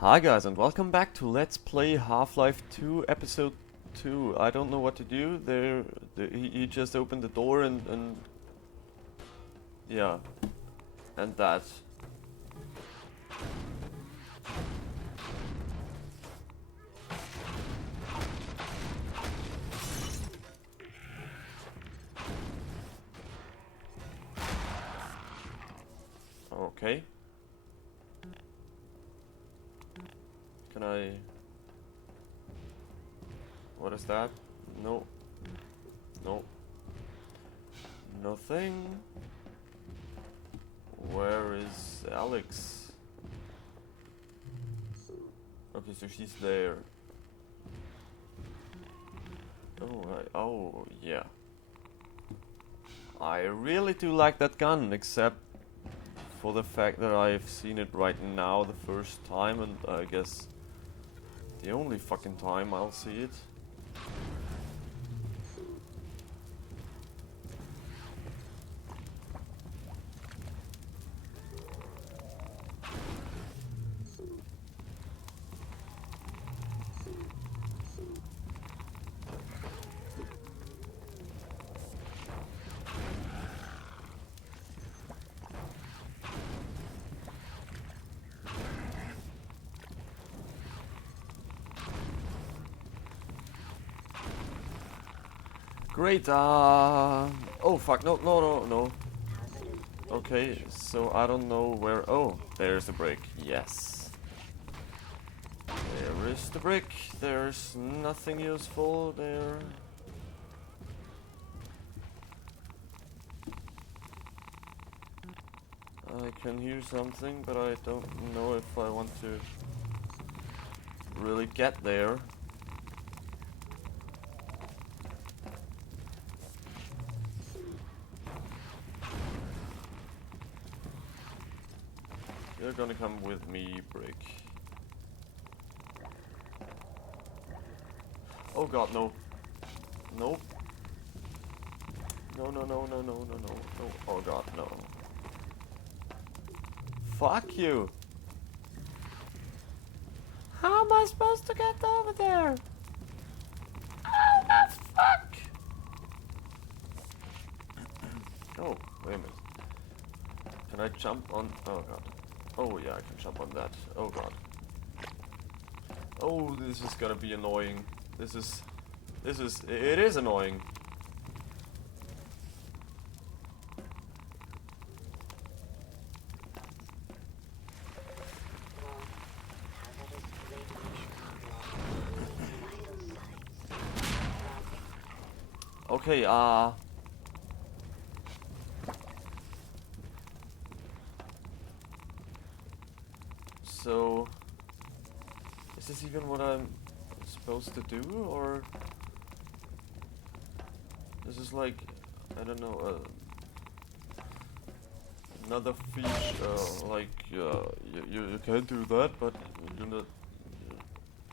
Hi guys and welcome back to Let's Play Half-Life 2 Episode 2. I don't know what to do. He just opened the door and yeah, and that. Okay. Can I... What is that? No. No. Nothing. Where is Alex? Okay, so she's there. Oh, yeah. I really do like that gun, except for the fact that I've seen it right now the first time, and I guess the only fucking time I'll see it. Great, oh fuck, no. Okay, so I don't know where, oh, there's the brick, yes. There is the brick, there's nothing useful there. I can hear something, but I don't know if I want to really get there. You're gonna come with me, brick. Oh god, no. Nope. No. Oh god, no. Fuck you! How am I supposed to get over there? Oh the fuck! Oh, wait a minute. Can I jump on? Oh god. Oh yeah, I can jump on that. Oh god. Oh, this is gonna be annoying. It is annoying. Okay, so is this even what I'm supposed to do, or this is like, I don't know, another feature, like, you can do that, but you're not,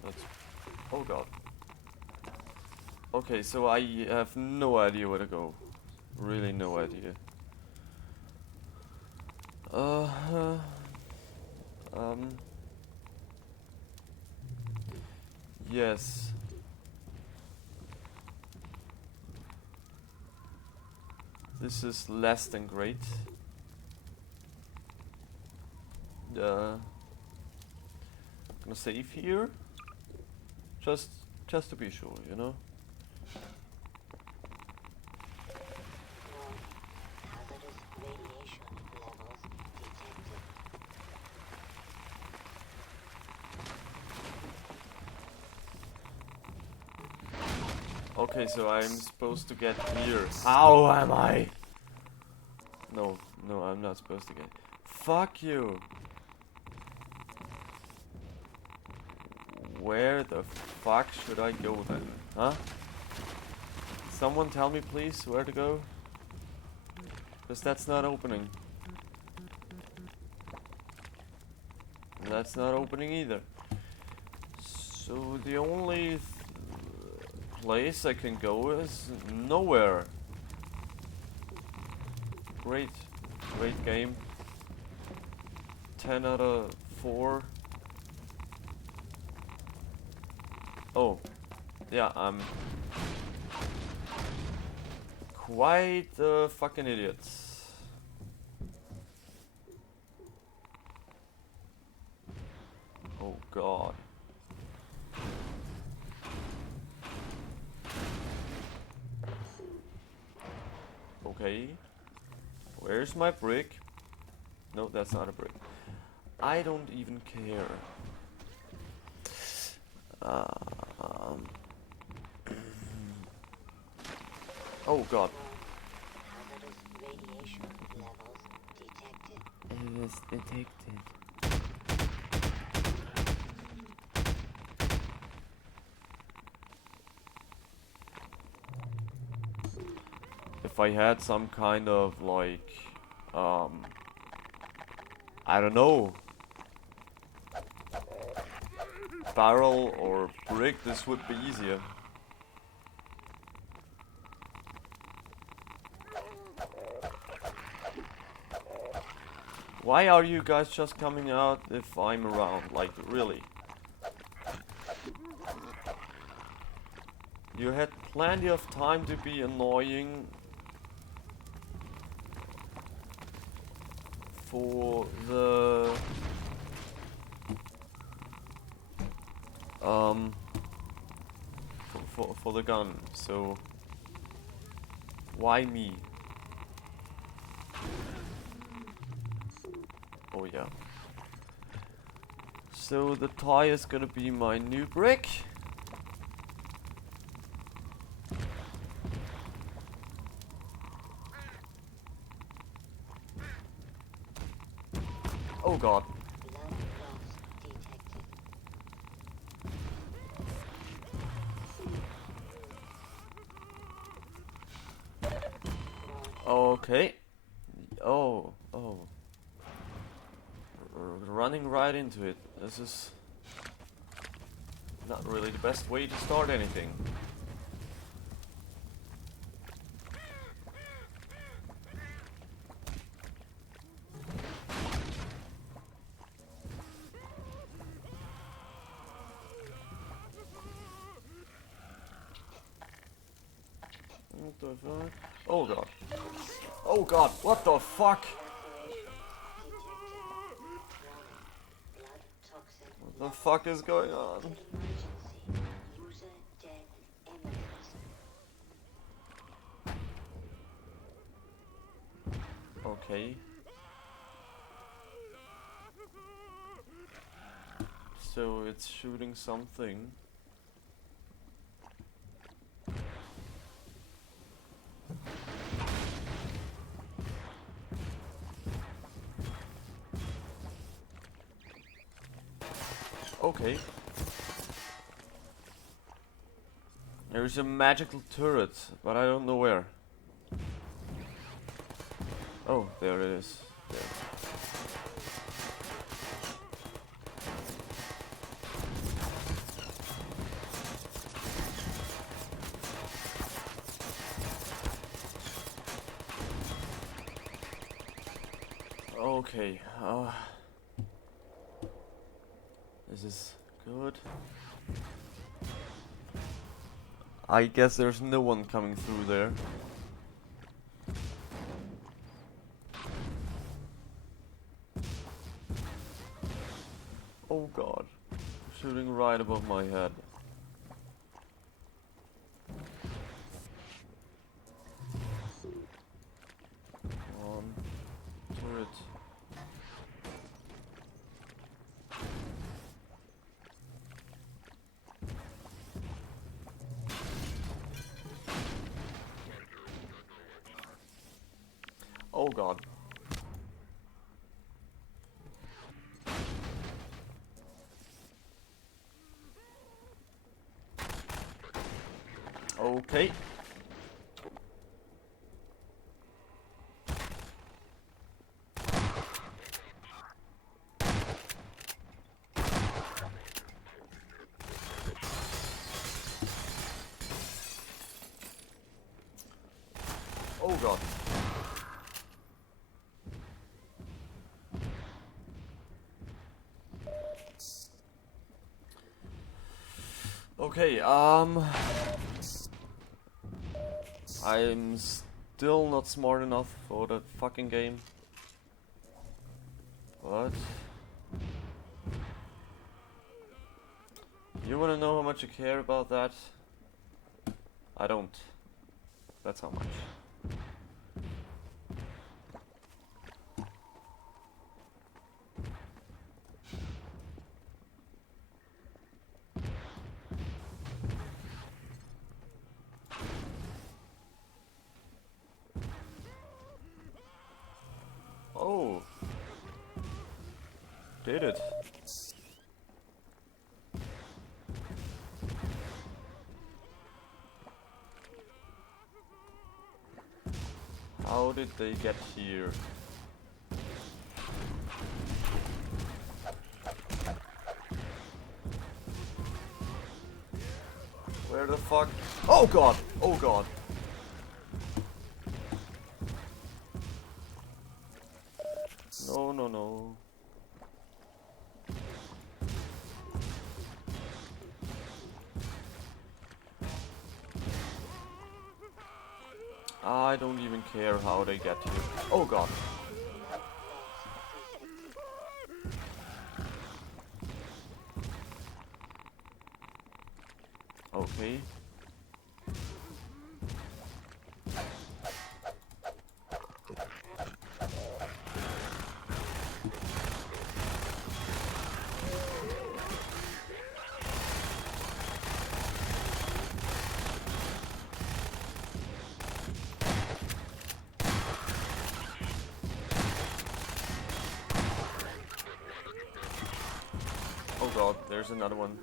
that's, oh god. Okay, so I have no idea where to go. Really no idea. Yes. This is less than great. Gonna save here. Just to be sure, you know? Okay, so I'm supposed to get here. How am I? No, I'm not supposed to get. Fuck you. Where the fuck should I go then? Huh? Someone tell me please where to go? Because that's not opening. That's not opening either. So the only place I can go is nowhere. Great game. 10 out of 4. Oh, yeah, I'm quite a fucking idiot. Oh god. Okay. Where's my brick? No, that's not a brick. I don't even care. Um. Oh god. Radiation levels detected. It is detected. If I had some kind of like, I don't know, barrel or brick, this would be easier. Why are you guys just coming out if I'm around? Like, really? You had plenty of time to be annoying for the for the gun, so why me? Oh yeah. So the toy is gonna be my new brick. Oh god. Lung loss detected. Okay. Oh. Running right into it. This is not really the best way to start anything. What the fuck? Oh god. Oh god, what the fuck? What the fuck is going on? User death imminent. Okay. So it's shooting something. Okay. There's a magical turret, but I don't know where. Oh, there it is. There. Okay. This is good. I guess there's no one coming through there. Oh god. Shooting right above my head. On turret. Oh god. Okay. Oh god. Okay, I'm still not smart enough for that fucking game. But you wanna know how much I care about that? I don't. That's how much. Oh. Did it. How did they get here? Where the fuck? Oh god! Oh god! No, no, no. I don't even care how they get here. Oh god. Okay. Oh god, there's another one.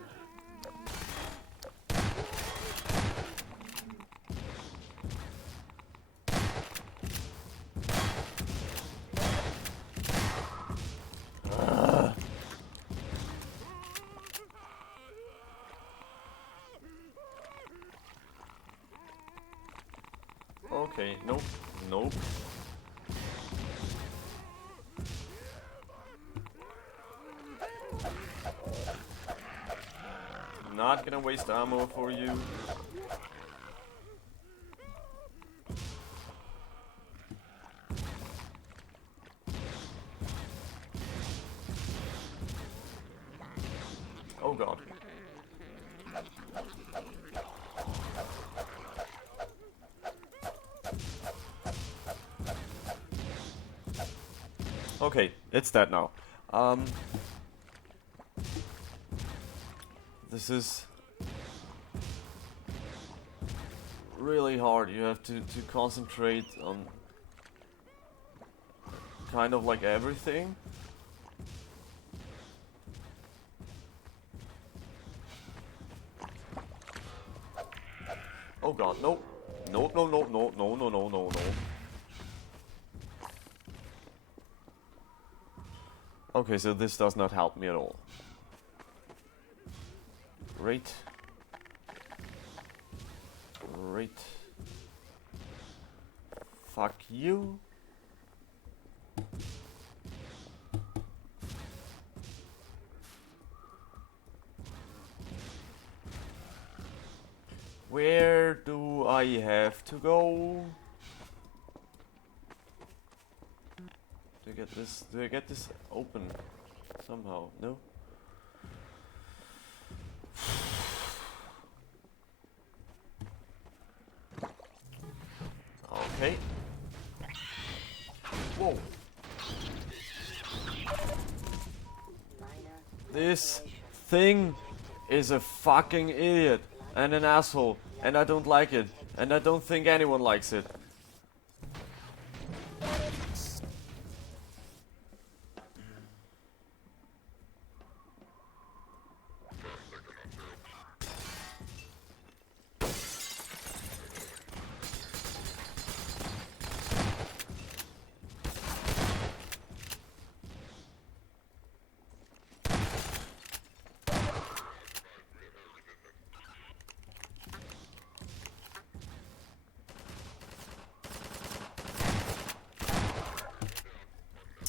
Okay, nope, nope. Not gonna waste ammo for you. Oh god. Okay, it's dead now. This is really hard. You have to concentrate on kind of like everything. Oh god, no. No, no, no, no, no, no, no, no, no. Okay, so this does not help me at all. Great. Great. Fuck you. Where do I have to go? Do I get this open somehow? No? Okay. Whoa. This thing is a fucking idiot and an asshole, and I don't like it, and I don't think anyone likes it.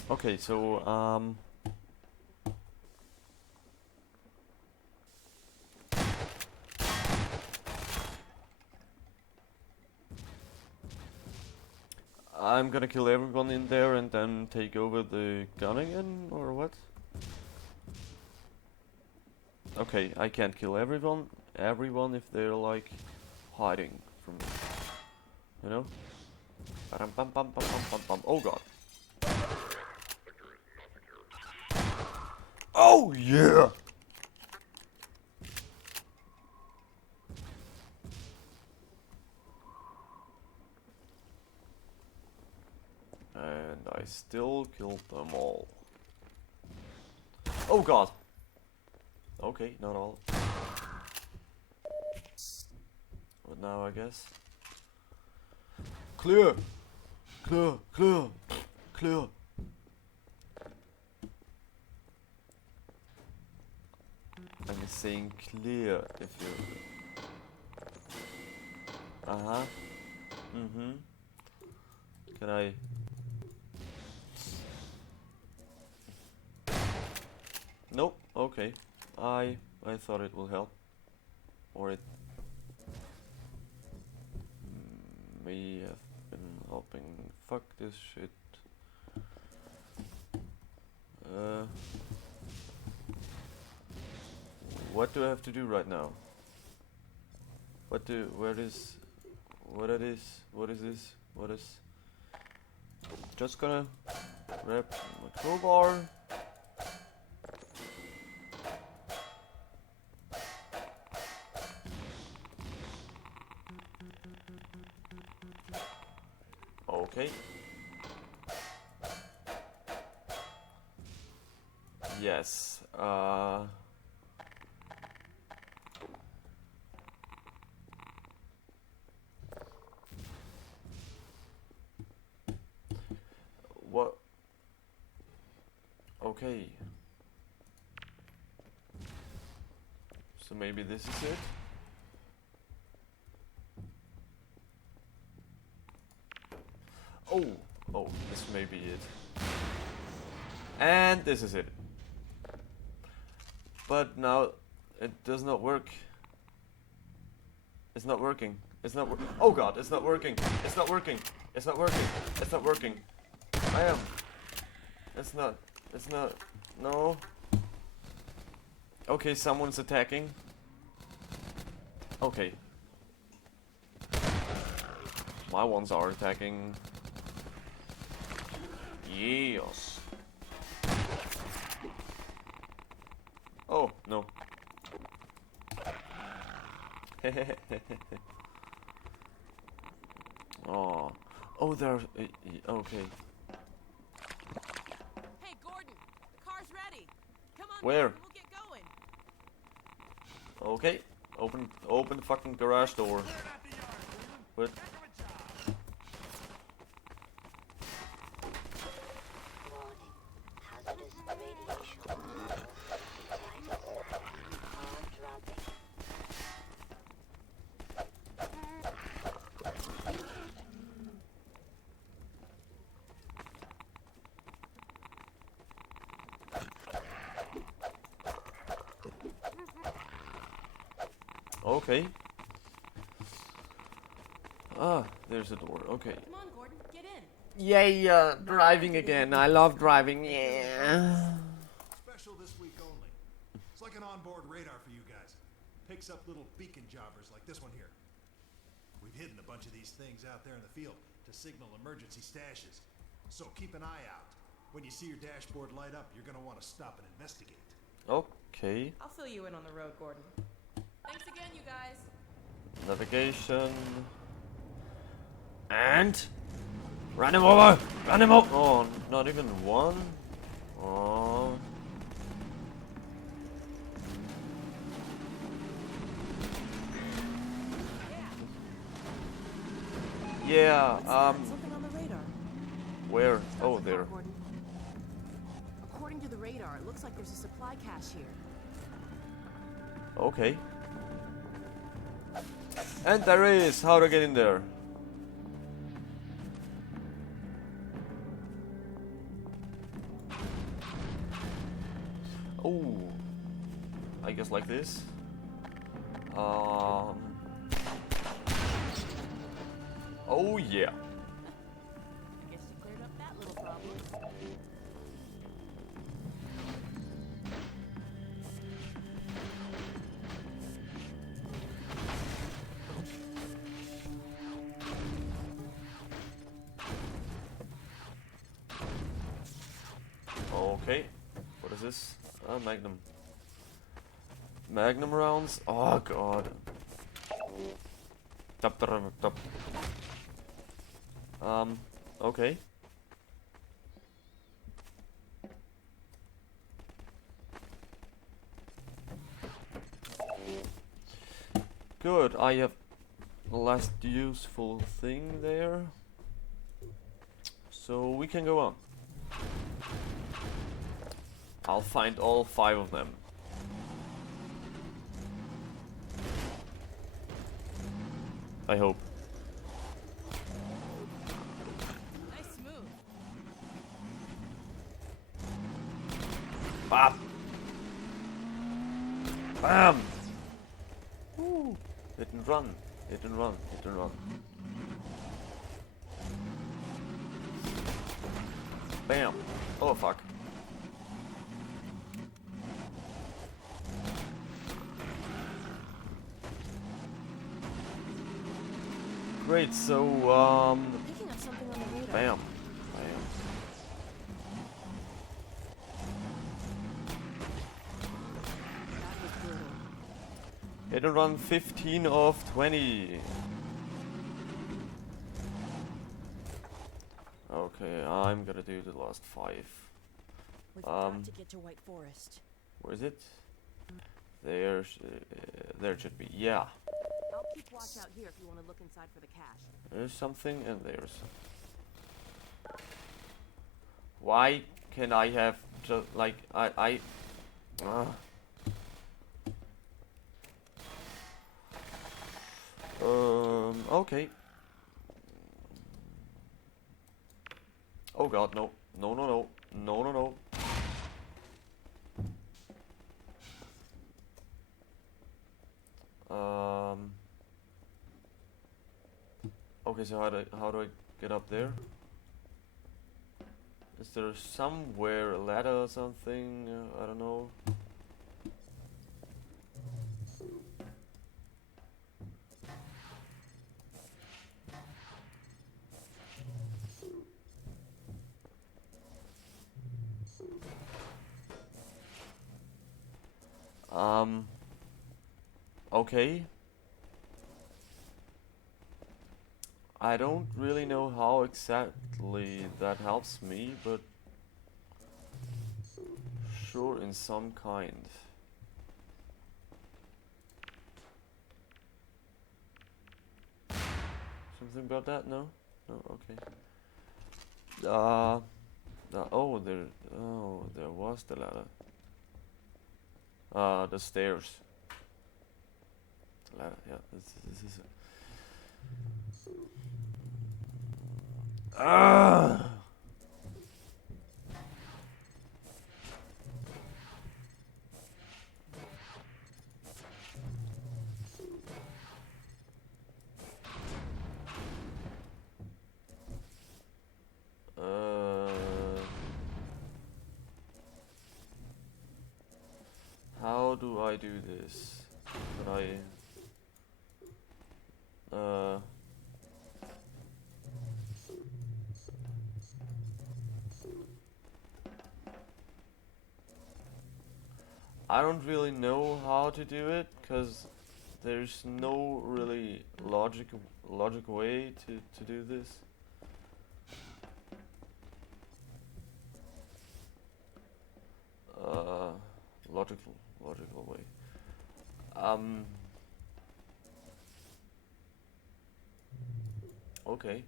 Okay, so I'm gonna kill everyone in there and then take over the gun again, or what? Okay, I can't kill everyone if they're like hiding from me. You know? Ba-dum-bum-bum-bum-bum-bum. Oh god. Oh yeah! And I still killed them all. Oh god! Okay, not all. But now I guess. Clear! Clear! Clear! Clear! I'm just saying clear if you... Uh-huh. Mm-hmm. Can I... Nope, okay. I thought it will help. Or it may have been helping. Fuck this shit. What do I have to do right now? What is this? What is... Just gonna grab my crowbar. Okay. Yes. What? Okay. So maybe this is it? Oh, this may be it. And this is it. But now it does not work. It's not working. It's not working. Oh god, it's not working. It's not working. It's not working. It's not working. I am. It's not. No. Okay, someone's attacking. Okay. My ones are attacking. Yes. Oh, no. Oh. Oh, there. Okay. Hey, Gordon. The car's ready. Come on. Where? Gordon, we'll get going. Okay. Open the fucking garage door. What? Warning. Hazardous radiation levels detected. Are dropping. Okay. Ah, there's a door. Okay. Come on, Gordon. Get in. Yay, driving again. I love driving. Yeah. Special this week only. It's like an onboard radar for you guys. Picks up little beacon jobbers like this one here. We've hidden a bunch of these things out there in the field to signal emergency stashes. So keep an eye out. When you see your dashboard light up, you're gonna want to stop and investigate. Okay. I'll fill you in on the road, Gordon. Thanks again, you guys. Navigation. And run him over! Run him over! Oh, not even one? Oh. Yeah, Something on the radar. where? Oh, Sounds like there. that, Gordon. According to the radar, it looks like there's a supply cache here. Okay. And there is! How to get in there? Oh, I guess like this. Oh yeah. Okay. What is this? Magnum. Magnum rounds? Oh god. Top, top, top. Okay. Good, I have the last useful thing there. So we can go on. I'll find all 5 of them. I hope. Nice move. Bam! Bam! Woo! Hit and run. Hit and run. Hit and run. Bam! Oh fuck. Great, so Picking up something on the radar. bam. Bam. That was brutal. Hit and run 15 of 20. Okay, I'm gonna do the last 5. We've got to get to White Forest. Where is it? There it should be. Yeah. I'll keep watch out here if you want to look inside for the cache. There's something and there's... Why can I have just like okay. Oh god, no. No, no, no. No, no, no. Okay, so how do I get up there? Is there somewhere a ladder or something? I don't know. Okay. I don't really know how exactly that helps me, but sure, in some kind. Something about that? No? No, okay. Oh, there was the ladder. The stairs. The ladder, yeah, this is it. Ah! How do I do this? Can I don't really know how to do it, cause there's no really logic way to do this. Logical way. Okay.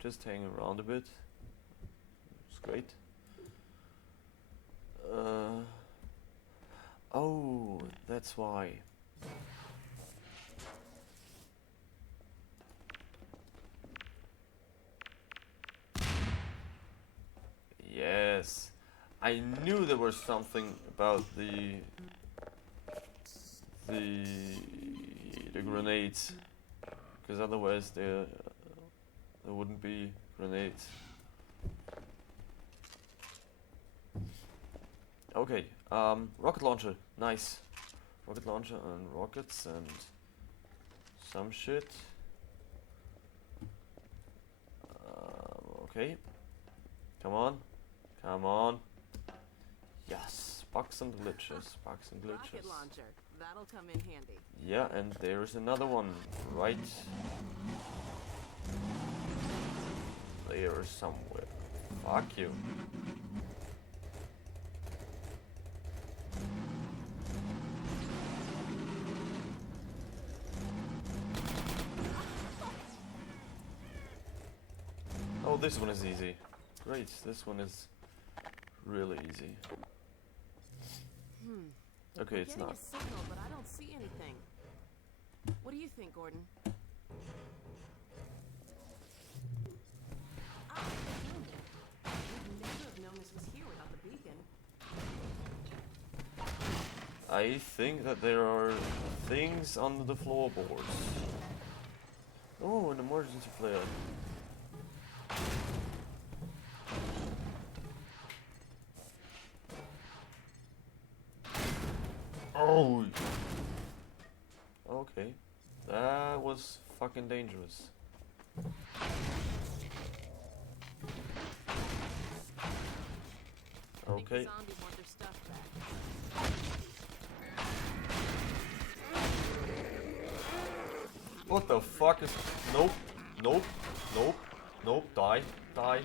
Just hang around a bit. It's great. Oh, that's why. Yes. I knew there was something about the grenades, because otherwise there wouldn't be grenades. Okay, rocket launcher, nice. Rocket launcher and rockets and some shit. Okay. Come on. Come on. Yes. Bugs and glitches. Bugs and Rocket glitches. launcher. That'll come in handy. Yeah, and there's another one right there somewhere. Fuck you. Oh, this one is easy. Great, this one is really easy. Okay, I'm it's getting not. a signal, but I don't see anything. What do you think, Gordon? Ah, I found it. We'd never have known this was here without the beacon. I think that there are things under the floorboards. Oh, an emergency flare. Oh! Okay. That was fucking dangerous. I think the Okay. zombies want their stuff back. What the fuck is... Nope. Nope. Nope. Nope. Die. Die.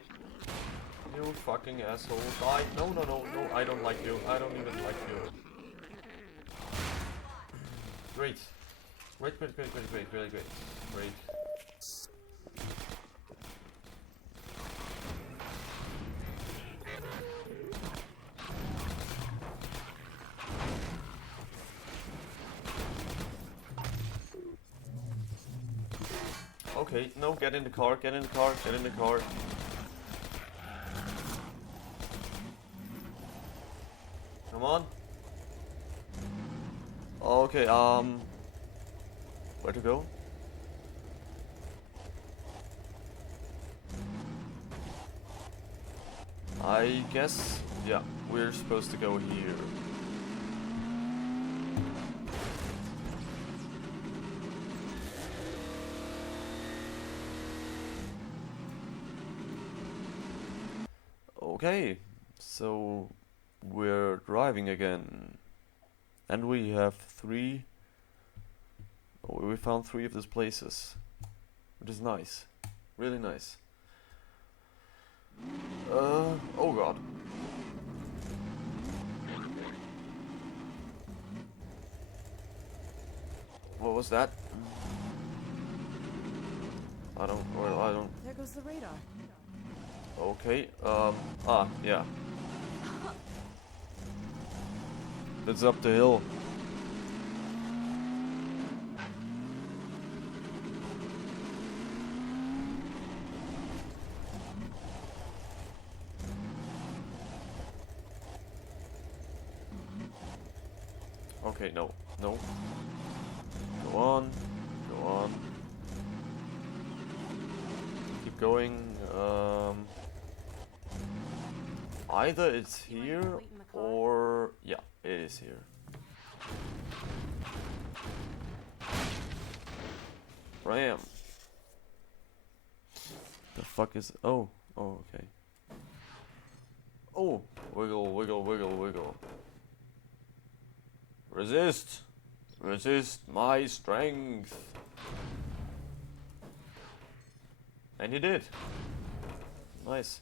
You fucking asshole. Die. No, no, no, no. I don't like you. I don't even like you. Great. Great, great, great, great, great, great, great. Great. Okay, no, get in the car, get in the car, get in the car. Come on. Okay, where to go? I guess, yeah, we're supposed to go here. Okay, so we're driving again, and we have we found 3 of these places, which is nice, really nice. Oh god. What was that? I don't. There goes the radar. Okay, yeah. It's up the hill. Okay, no, no. Go on, go on. Keep going, either it's here, or... yeah, it is here. Ram! The fuck is... oh, okay. Oh! Wiggle, wiggle, wiggle, wiggle. Resist! Resist my strength! And you did! Nice.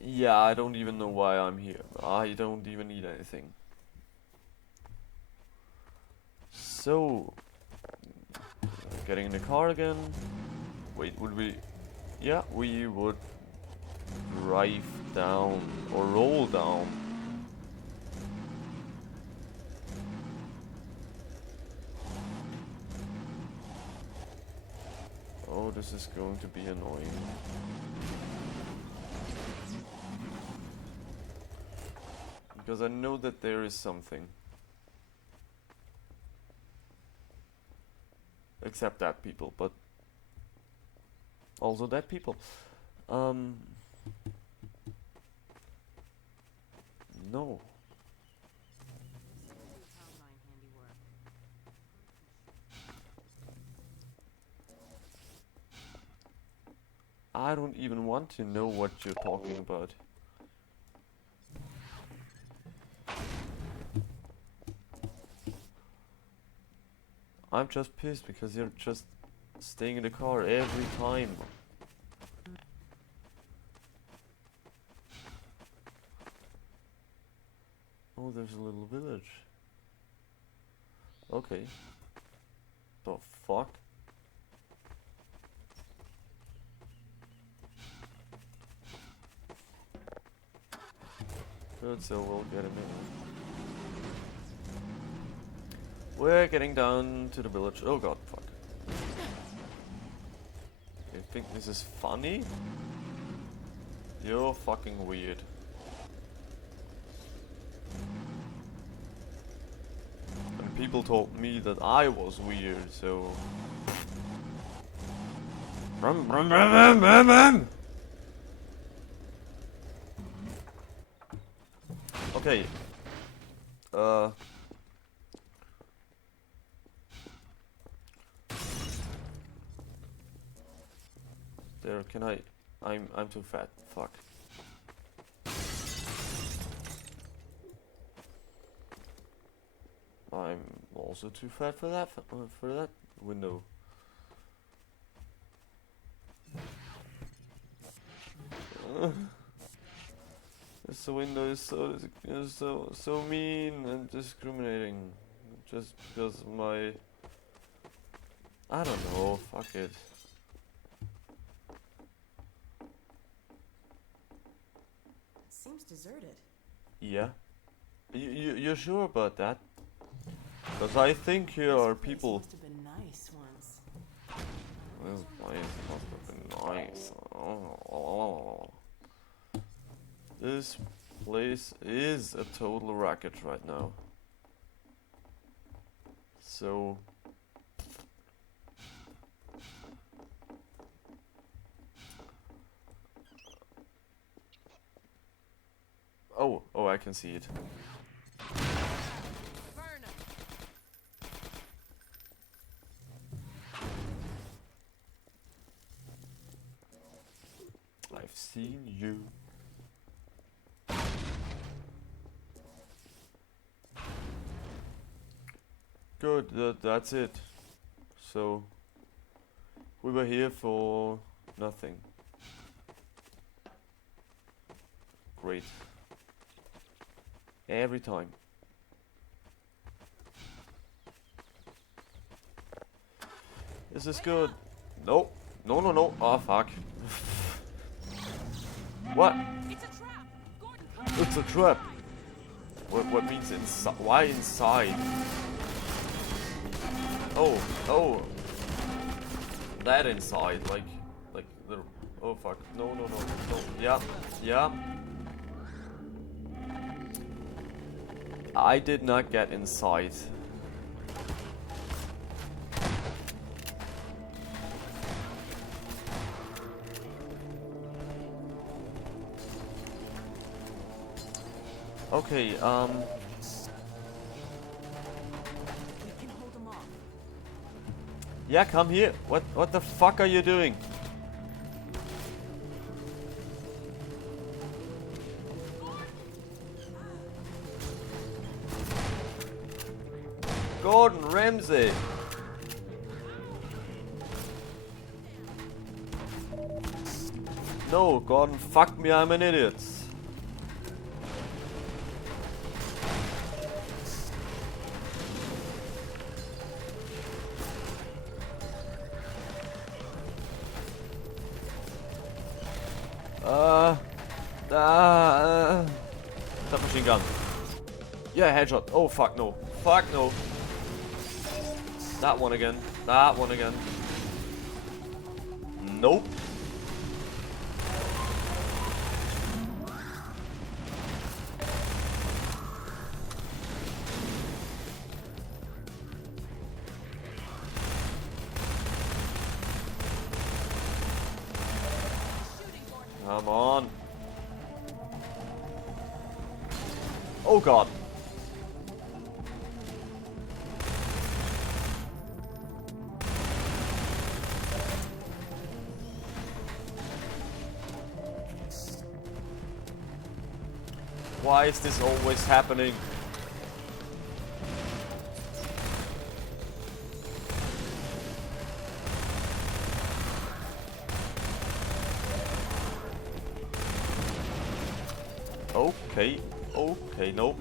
Yeah, I don't even know why I'm here. I don't even need anything. So... getting in the car again. Wait, would we... yeah, we would drive down or roll down. Oh, this is going to be annoying. Because I know that there is something. Except that people, but also that people. No. I don't even want to know what you're talking about. I'm just pissed because you're just staying in the car every time. Oh, there's a little village. Okay. The fuck? Good, so we'll get him in. We're getting down to the village. Oh god, fuck. You think this is funny? You're fucking weird. And people told me that I was weird, so... Okay. There, can I'm too fat. Fuck. I'm also too fat for that window. This window is so mean and discriminating. Just because of my... I don't know. Fuck it. Seems deserted. Yeah. You're sure about that? Because I think here are people. Must have been nice once. This place must have been nice. Oh. This place is a total racket right now. So. Oh, I can see it. I've seen you. Good, that's it. So, we were here for nothing. Great. Every time. This is good. No. No. Oh, fuck. What? It's a trap. Gordon, It's a trap. What means inside? Why inside? Oh. That inside, like little. Oh fuck. No. Yeah. I did not get inside. Okay, we can hold them off. yeah, come here. What the fuck are you doing? Gordon Ramsay. No, Gordon, fuck me, I'm an idiot. Submachine gun. Yeah, headshot. Oh, fuck no. Fuck no. That one again. Nope. Come on. Oh god. Why is this always happening? Okay, okay, no.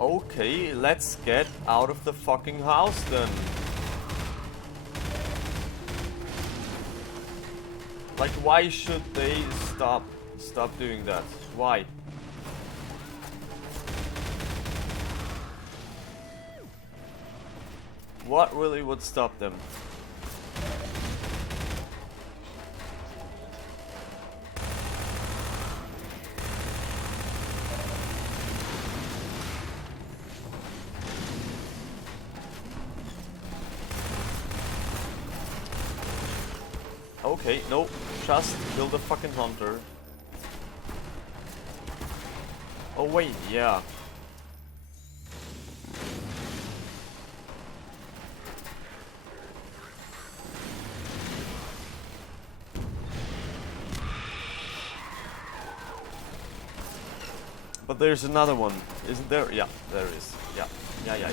Okay, let's get out of the fucking house then. Like, why should they stop doing that? Why? What really would stop them? Okay, no, just kill the fucking hunter. Oh wait, yeah. But there's another one, isn't there? Yeah, there is. Yeah. Yeah.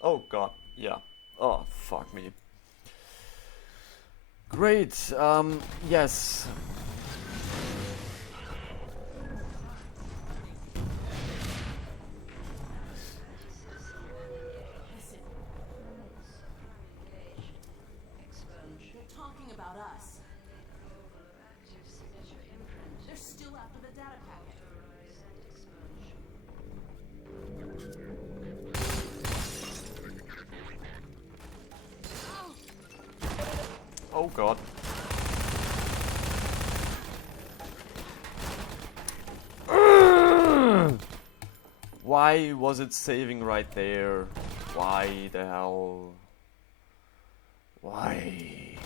Oh god, yeah. Oh, fuck me. Great, yes. Listen. They're talking about us. They're still after the data packet. Oh god. Why was it saving right there? Why the hell? Why?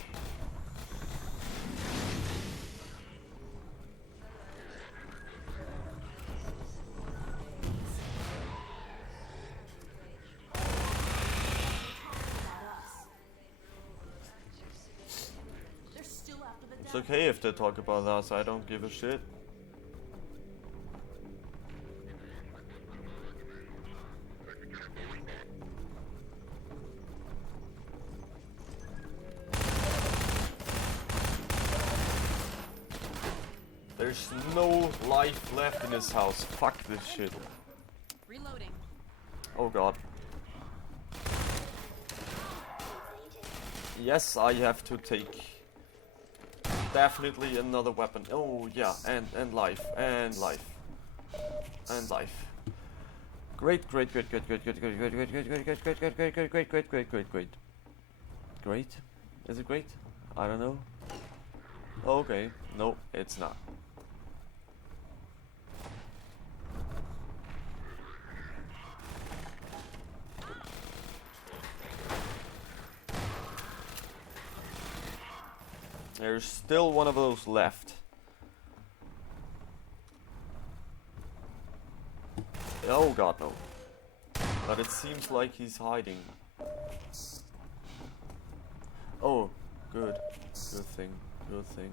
They're still after the It's data. okay if they talk about us, I don't give a shit. There's no life left in this house. Fuck this shit. Reloading. Oh god. Yes, I have to take definitely another weapon. Oh yeah, and life, and life, and life. Great. Great. Is it great? I don't know. Okay, no, it's not. There's still one of those left. Oh god, no. But it seems like he's hiding. Oh, good. Good thing. Good thing.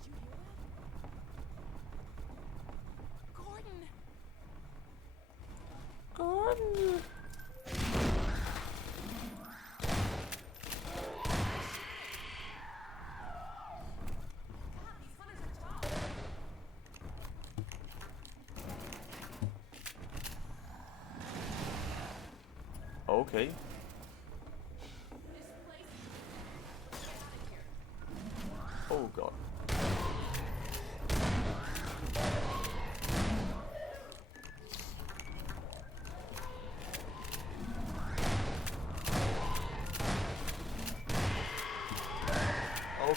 Did you hear that? Gordon! Okay. Oh god.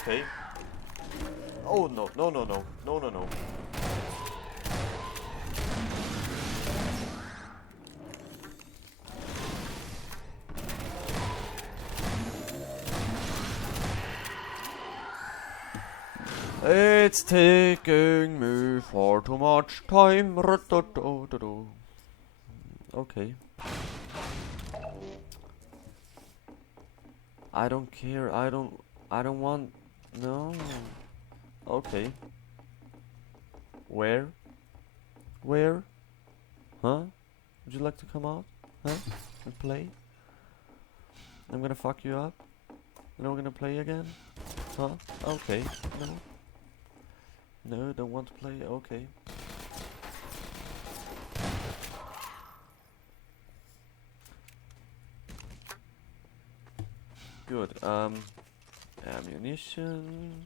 Okay. Oh no, no, no, no, no, no, no. It's taking me far too much time. Okay. I don't care. I don't want. No. Okay. Where? Where? Huh? Would you like to come out? Huh? And play? I'm gonna fuck you up? And then we're gonna play again? Huh? Okay. No. No, don't want to play? Okay. Good. Ammunition.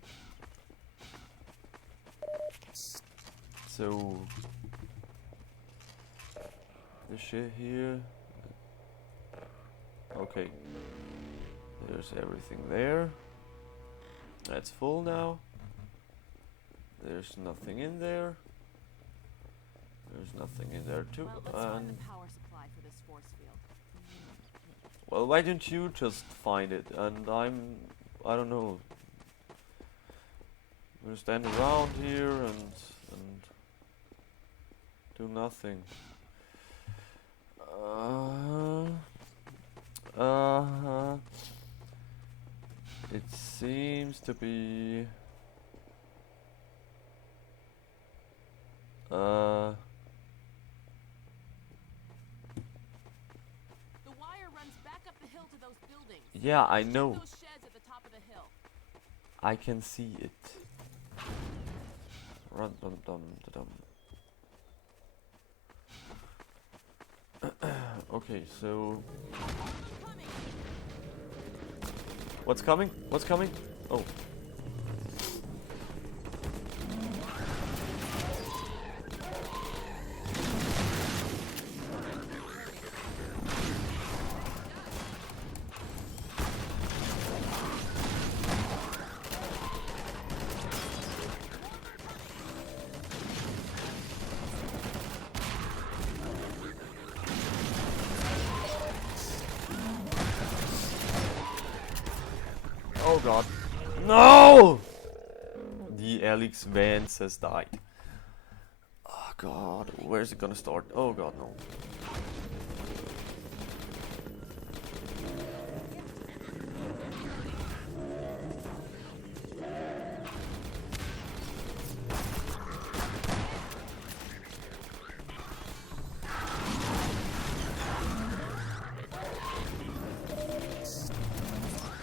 So the shit here. Okay. There's everything there. That's full now. There's nothing in there. There's nothing in there too. Well, let's find the power supply for this force field. Well, why don't you just find it? And I don't know. I'm gonna stand around here and do nothing. It seems to be. The wire runs back up the hill to those buildings. Yeah, I know. Those sheds at the top of the hill. I can see it. Run dum dum dum. Okay, so what's coming? What's coming? Oh. Oh god. No! The Alex Vance has died. Oh god, where's it gonna start? Oh god, no.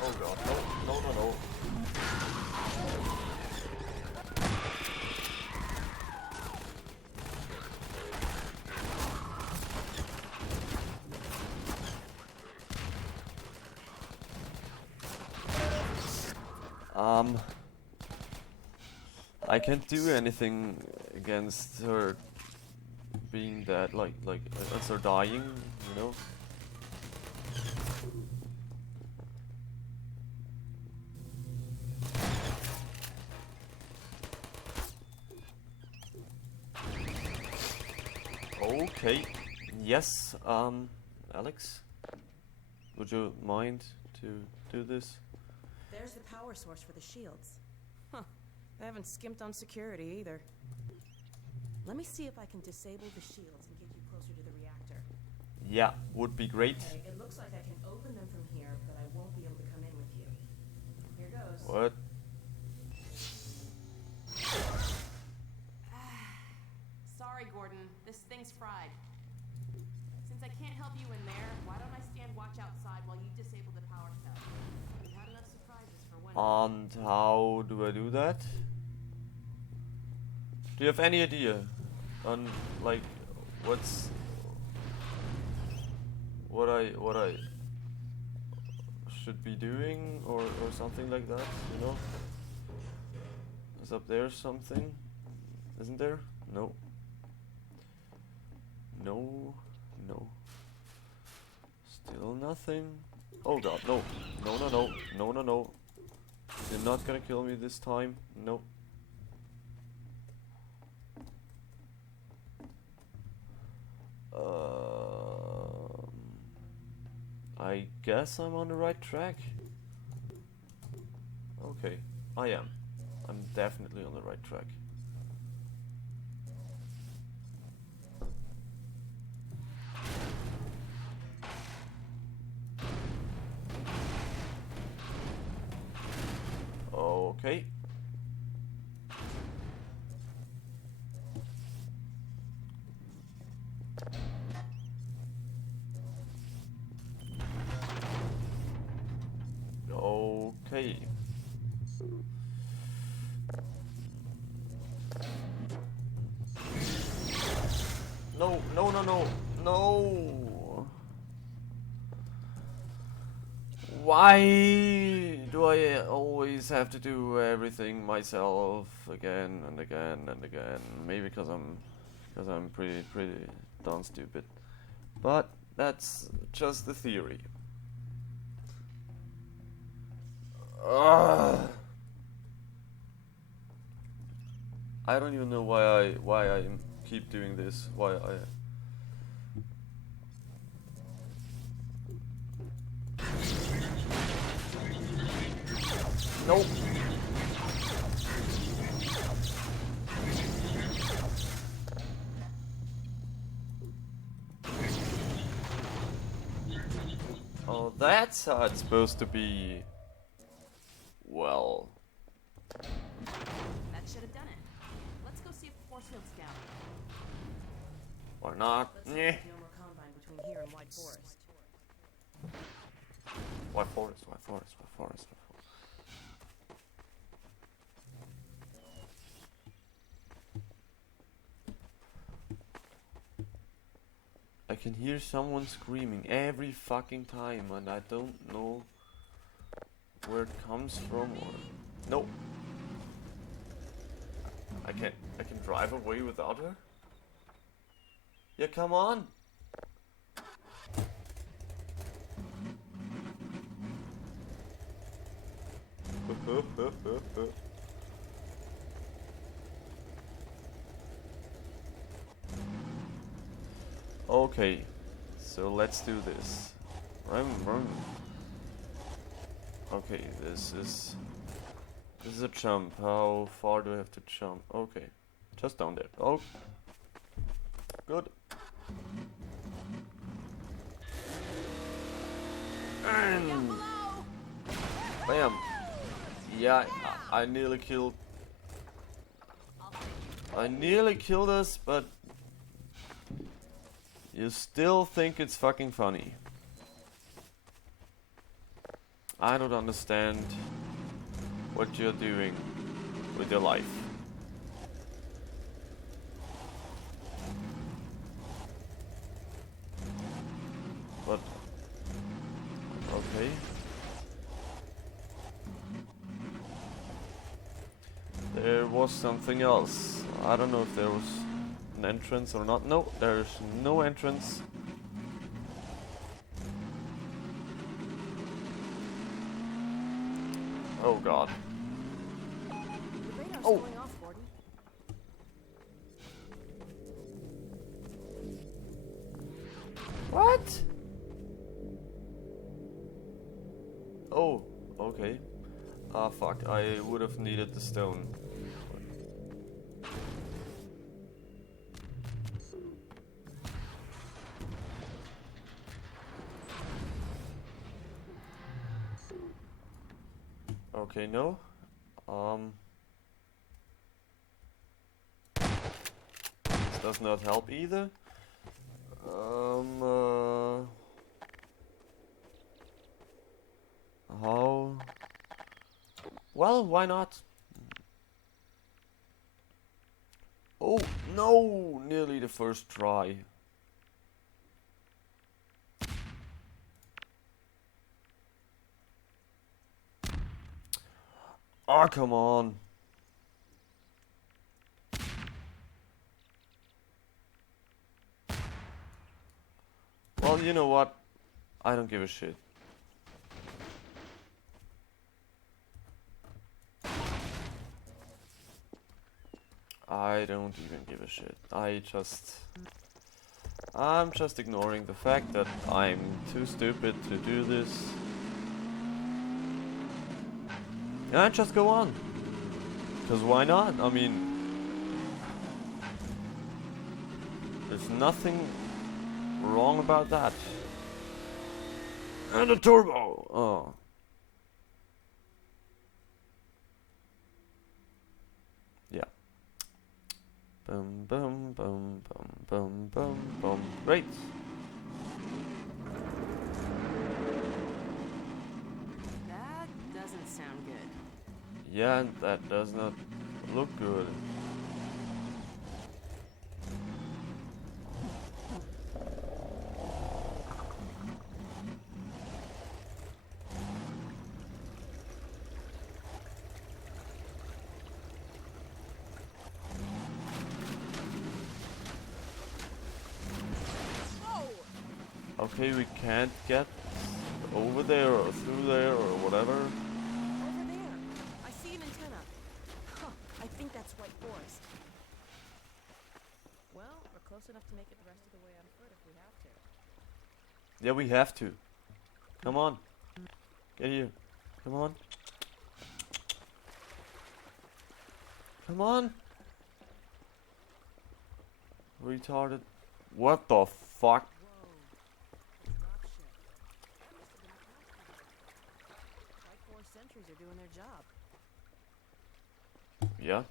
Oh god, no, no, no, no. I can't do anything against her being dead, like against her dying, you know? Okay. Yes, Alex? Would you mind to do this? There's the power source for the shields. Huh. They haven't skimped on security either. Let me see if I can disable the shields and get you closer to the reactor. Yeah, would be great. Okay, it looks like I can open them from here, but I won't be able to come in with you. Here goes. What? Sorry, Gordon. This thing's fried. Since I can't help you in there, why don't I stand watch outside while you disable the power cell? We've had enough surprises for one. And how do I do that? Do you have any idea on like what I should be doing or something like that, you know? Is up there something? Isn't there? No. No, no. Still nothing. Oh god, no. No, no, no. No, no, no. You're not gonna kill me this time? Nope. I guess I'm on the right track. Okay, I am. I'm definitely on the right track. Okay. Okay. No, no, no, no, no. Why do I always have to do everything myself again and again and again? Maybe because I'm pretty darn stupid. But that's just the theory. Ugh. I don't even know why I keep doing this. Why I. Nope. Oh, that's how it's supposed to be. Well. That should have done it. Let's go see if the force field's down. Or not. Let's hope Nyeh. there's no more combine between here and White Forest. Why forest? Why forest? Why forest? Why forest? I can hear someone screaming every fucking time and I don't know where it comes from or... Nope. I can drive away without her? Yeah, come on! Okay, so let's do this. Okay, this is a jump. How far do I have to jump? Okay, just down there. Oh, good. And bam. Yeah, I nearly killed. I nearly killed us, but you still think it's fucking funny. I don't understand what you're doing with your life. But okay. There was something else. I don't know if there was an entrance or not. No, there's no entrance. Oh god. The radar's Oh. going off, Gordon. What? Oh, okay. Ah, fuck. I would have needed the stone. Okay, no. This does not help either. How? Well, why not? Oh, no! Nearly the first try. Oh, come on. Well, you know what? I don't give a shit. I don't even give a shit. I'm just ignoring the fact that I'm too stupid to do this. Yeah, just go on. Because why not? I mean, there's nothing wrong about that. And a turbo! Oh. Yeah. Bum bum bum bum bum bum bum. Great! That doesn't sound good. Yeah, that does not look good. Okay, we can't get over there or through there or whatever. Over there. I see an antenna. Huh, I think that's White Forest. Well, we're close enough to make it the rest of the way on foot if we have to. Yeah, we have to. Come on. Get here. Come on. Come on. Retarded. What the fuck? White Forest sentries are doing their job. Yeah.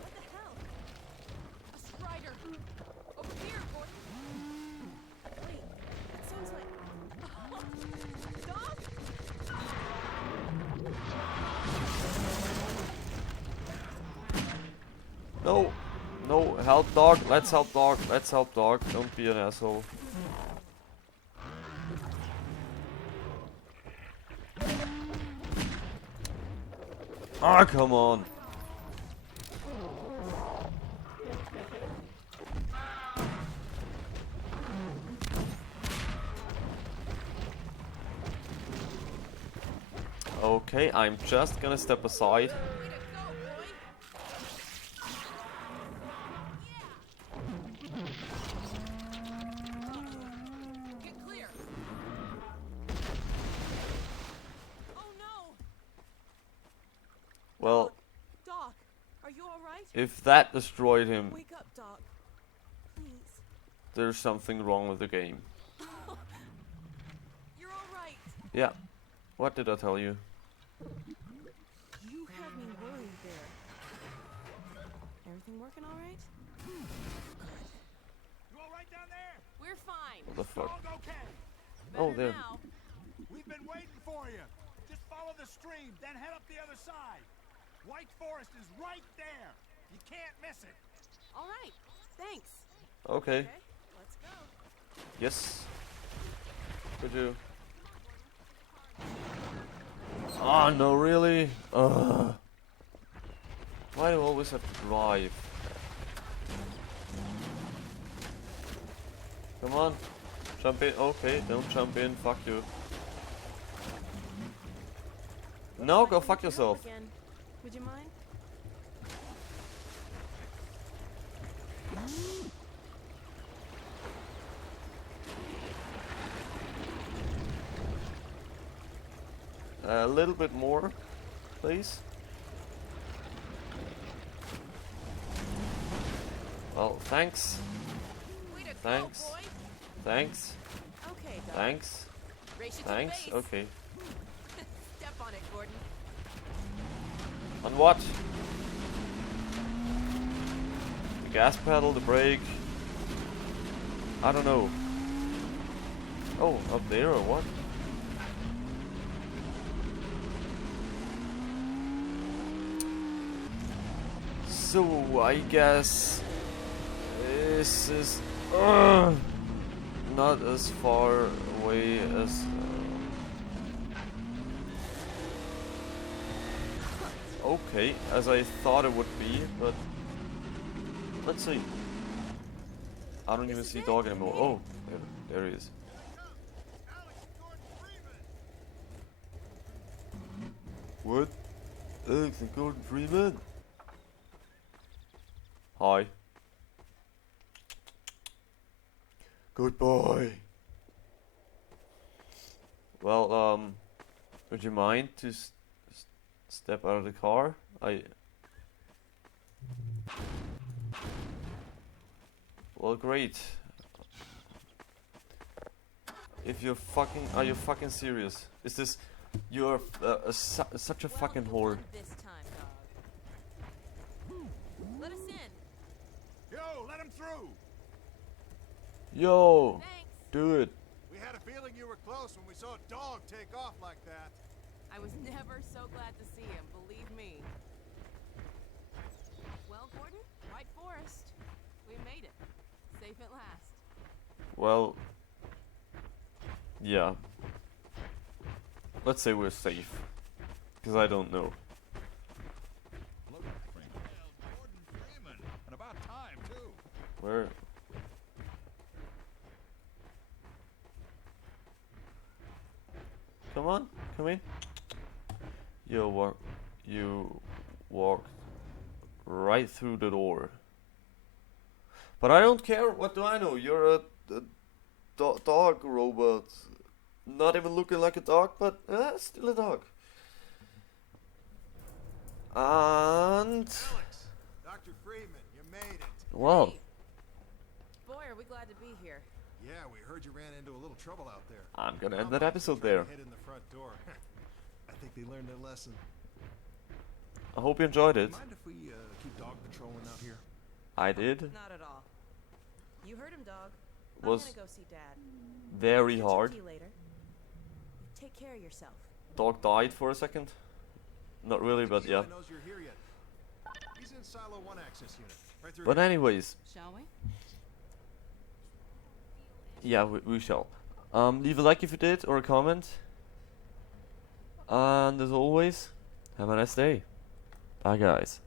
What the hell? A strider! Over here, Gordon! Wait, it sounds like... Dog? No. No, help dog. Let's help dog. Let's help dog. Don't be an asshole. Ah, come on. Okay, I'm just gonna step aside. Way to go, boy! Get clear! Oh no! Well, Doc, are you alright? if that destroyed him, Wake up, Doc. Please. there's something wrong with the game. You're alright. Yeah. What did I tell you? You had me worried there. Everything working alright? You all right down there? We're fine. What the fuck? Dog okay. Oh, Better there. now. We've been waiting for you. Just follow the stream, then head up the other side. White Forest is right there. You can't miss it. Alright. Thanks. Okay. Okay, let's go. Yes. Could you? Ah, no, really? Ugh. Why do I always have to drive? Come on. Jump in. Okay, don't jump in. Fuck you. No, go fuck yourself. Again. Would you mind? A little bit more, please. Well, thanks. Way to Thanks. go, boy. Thanks. Okay, Doc. Thanks. Race you Thanks. to base. Okay. Step on it, Gordon. On what? The gas pedal, the brake. I don't know. Oh, up there or what? So I guess this is not as far away as. Okay, as I thought it would be, but let's see. I don't This even is see it, dog you anymore. made Oh, there he is. What? Alex and Gordon Freeman? Hi. Goodbye. Well, would you mind to step out of the car? Well, great. If you're fucking, are you fucking serious? Is this, you're such a fucking whore. This time, dog. Let us in. Yo, let him through. Yo, Thanks. do it. We had a feeling you were close when we saw a dog take off like that. I was never so glad to see him, believe me. Well, Gordon, White Forest. We made it. Safe at last. Well, yeah. Let's say we're safe. Because I don't know. Look at Freeman. Hell, Gordon Freeman. And about time, too. Where? Come on, come in. You walked right through the door. But I don't care. What do I know? You're a dog robot. Not even looking like a dog, but still a dog. And Alex, Dr. Freeman, you made it. wow, Hey. Boy, are we glad to be here. Yeah, we heard you ran into a little trouble out there. I'm gonna end How that about episode you try to there. Head in the front door. I think they learned their lesson. I hope you enjoyed it. Mind if we keep dog patrolling out here? I did. Not at all. You heard him, dog. Was I'm gonna go see Dad. very Catch hard. up to you later. Take care of yourself. Dog died for a second. Not really, but yeah. Eli knows you're here yet. He's in Silo 1 access unit. Right through But here. anyways, Shall we? yeah, we shall. Leave a like if you did, or a comment. And as always, have a nice day. Bye, guys.